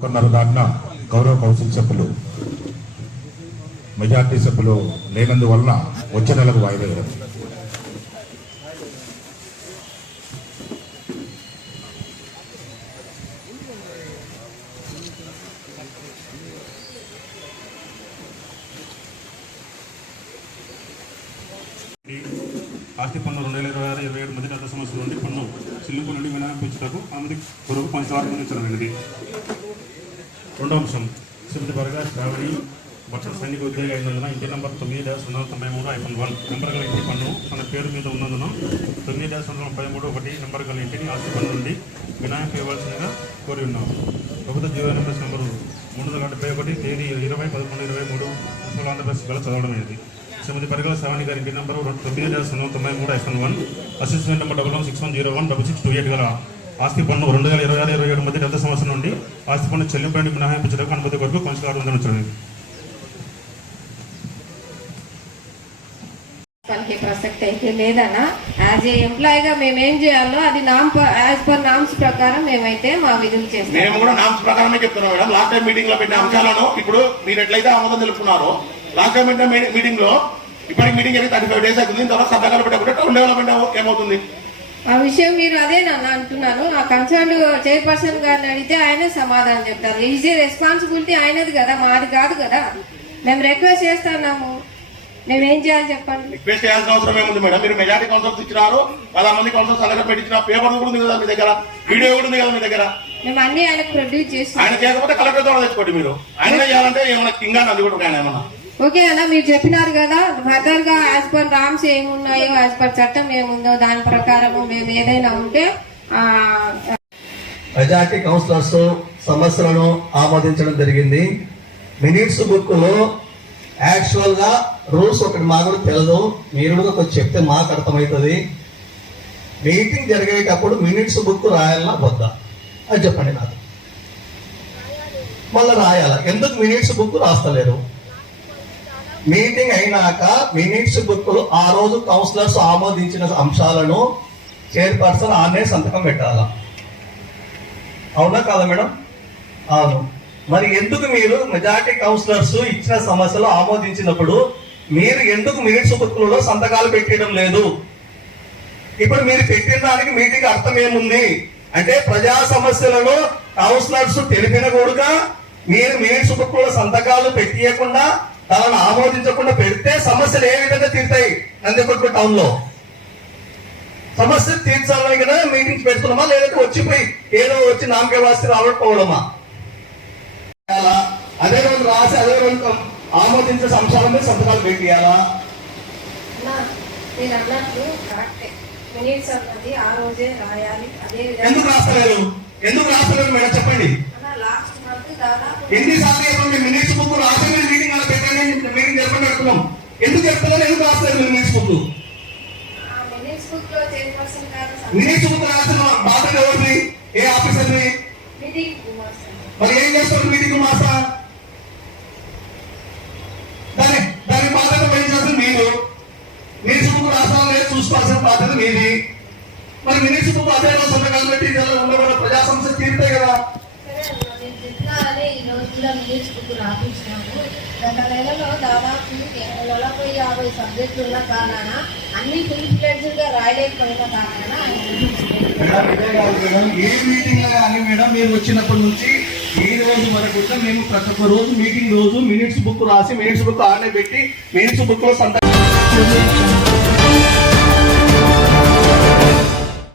కొన్నారు దాటిన గౌరవ కౌన్సిల్ సభ్యులు. మెజార్టీ సభ్యులు లేనందువలన వచ్చే నెలకు వాయిదా ఆస్తి పన్ను రెండు వేల ఇరవై ఆరు ఇరవై ఏడు మధ్య గత సంవత్సరం నుండి పన్ను చెల్లింపు నుండి మినహాయింపుటకు అనుమతి కొరకు పంచవార్పించడమైనది రెండో అంశం. శ్రీమతి బరగా శ్రావణి భట్ల సైనిక ఉద్యోగి అయినందున ఇంటి నంబర్ తొమ్మిది డాష్ రెండు వందల తొంభై మూడు ఐఫోన్ వన్. నెంబర్ గల ఇంటి పన్ను తన పేరు మీద ఉన్నందున తొమ్మిది డాష్ రెండు వందల ముప్పై మూడు ఒకటి నెంబర్ గల ఇంటిని ఆస్తి పన్ను నుండి వినాయక ఇవ్వాల్సిందిగా కోరి ఉన్నాం. ప్రభుత్వ జీవో నెంబర్ నెంబరు మూడు వందల డెబ్బై ఒకటి తేదీ ఇరవై పదకొండు ఇరవై మూడు ఆంధ్రప్రదేశ్ గల అనేది శ్రీమతి పరిగల శ్రావణి గారి ఇంటి నంబరు తొమ్మిది రెండు వందల తొంభై మూడు iPhone one assistant number double one six one zero one double six two eight గల ఆస్తి పన్ను రెండు వేల ఇరవై ఆరు ఇరవై ఏడు మధ్య గత సంవత్సరం నుండి ఆస్తి పన్ను చెల్లింపు మినహాయించడానికి అనుమతి కొరకు కొనసాగడం ఉందని పలికే ప్రసక్తి అయితే లేదన్నా యాజ్ ఏ ఎంప్లాయీగా మేము ఏం చేయాలో అది నామ్ యాజ్ పర్ నామ్స్ ప్రకారం మేమైతే మా విధులు చేస్తాం. మేము కూడా నామ్స్ ప్రకారమే చెప్తున్నాం మేడం. లాస్ట్ టైం మీటింగ్లో పెట్టిన అంశాలను ఇప్పుడు మీరు ఎట్లయితే ఆమోదం తెలుపుకున్నారో లాస్ట్ టైం పెట్టిన మీటింగ్లో ఇప్పటికి మీటింగ్ అయితే థర్టీ ఫైవ్ డేస్ అవుతుంది ఇంతవరకు సంతకాలు పెట్టకుండా టౌన్ డెవలప్మెంట్ ఏమవుతుంది? ఆ విషయం మీరు అదే నన్ను అంటున్నాను. ఆ కన్సర్న్ చైర్పర్సన్ గారిని అడిగితే ఆయనే సమాధానం చెప్తారు. ఈజీ రెస్పాన్సిబిలిటీ ఆయనది కదా మాది కాదు కదా. మేము రిక్వెస్ట్ చేస్తున్నాము. మేము ఏం చేయాలి చెప్పండి? రిక్వెస్ట్ చేయాల్సిన అవసరం ఏముంది మేడం? మీరు మెజారిటీ కౌన్సిల్స్ ఇచ్చినారు. పదహారు మంది కౌన్సిల్స్ సంతకం పెట్టించిన పేపర్ కూడా ఉంది కదా మీ దగ్గర? వీడియో కూడా ఉంది కదా మీ దగ్గర? మేము అన్ని ఆయనకు ప్రొడ్యూస్ చేస్తాం ఆయన చేయకపోతే కలెక్టర్ ద్వారా తెచ్చుకోండి మీరు. ఆయన చేయాలంటే ఏమైనా కింగా నంది కూడా ఆయన ఏమన్నా? ఓకే అన్న మీరు చెప్పినారు కదా ఫర్దర్గా యాజ్ పర్ రామ్స్ ఏమున్నాయో యాజ్ పర్ చట్టం ఏముందో దాని ప్రకారము మేము ఏదైనా ఉంటే మెజార్టీ కౌన్సిలర్స్ సమస్యలను ఆమోదించడం జరిగింది. మినిట్స్ బుక్లో యాక్చువల్గా రూల్స్ ఒకటి మాకు కూడా తెలియదు మీరు కూడా కొంచెం చెప్తే మాకు అర్థమవుతుంది. మీటింగ్ జరిగేటప్పుడు మినిట్స్ బుక్ రాయాలన్నా వద్దా. అది చెప్పండి నాకు. మళ్ళీ రాయాలా? ఎందుకు మినిట్స్ బుక్ రాస్తలేరు? మీటింగ్ అయినాక మినిట్స్ బుక్ ఆ రోజు కౌన్సిలర్స్ ఆమోదించిన అంశాలను చైర్పర్సన్ ఆనే సంతకం పెట్టాలా? అవునా కాదా మేడం? అవును. మరి ఎందుకు మీరు మెజార్టీ కౌన్సిలర్స్ ఇచ్చిన సమస్యలు ఆమోదించినప్పుడు మీరు ఎందుకు మినిట్స్ బుక్లలో సంతకాలు పెట్టడం లేదు? ఇప్పుడు మీరు పెట్టిన దానికి మీటింగ్ అర్థం ఏముంది? అంటే ప్రజా సమస్యలను కౌన్సిలర్స్ తెలిపిన కూడా మీరు మినిట్స్ బుక్లో సంతకాలు పెట్టియకుండా దానిని ఆమోదించకుండా పెడితే సమస్యలు ఏ విధంగా తీరుతాయి? నందికొట్టు టౌన్లో సమస్య తీర్చాలని కదా మీటింగ్స్ పెడుతున్నామా? లేదంటే వచ్చిపోయి ఏదో వచ్చి నామకే వాసి రావకపోవడమా? అదే రోజు రాసి అదే రోజు ఆమోదించే అంశాల మీద సంతకాలు పెట్టియాలా అన్నా, మీరు అన్నట్లు కరెక్టే. మినిట్స్ అన్నది ఆ రోజే రాయాలి. అదే ఎందుకు విధంగా రాస్తలేరు ఎందుకు రాస్తలేరు మేడం చెప్పండి? ఎన్నిసార్లు మినిట్స్? అలా పెట్టండి చెప్పండి జరపండి ఎందుకు చెప్తారో ఎందుకు రాస్తారు మీరు మినిట్స్ బుక్ ఆ మినిట్స్ బుక్ రాసిన బాధ్యత ఎవరిని ఏ ఆఫీసర్ని మరి ఏం చేస్తారు మీటింగ్ మాసా దాని దాని బాధ్యత వహించాల్సింది మీరు? మినిట్స్ బుక్ రాసాలో లేదు చూసుకోవాల్సిన బాధ్యత మీది. మరి మినిట్స్ బుక్ అదే రోజు సంతకాలు పెట్టి ఇలా ప్రజా సమస్య తీరుతాయి కదా. చెప్పినారనే ఈ మినిట్స్ బుక్ రాపించినాము. గత నెలలో దాదాపు నలభై యాభై సబ్జెక్టులు ఉన్న కారణాన అన్ని ఫుల్ ఫ్లెడ్జ్డ్గా రాయలేకపోయిన కారణాన మేడం, ఏ మీటింగ్ కానీ మేడం మేము వచ్చినప్పటి నుంచి ఈ రోజు వరకు కూడా మేము ప్రతి ఒక్క రోజు మీటింగ్ రోజు మినిట్స్ బుక్ రాసి మినిట్స్ బుక్ ఆడనే పెట్టి మినిట్స్ బుక్లో సంతకం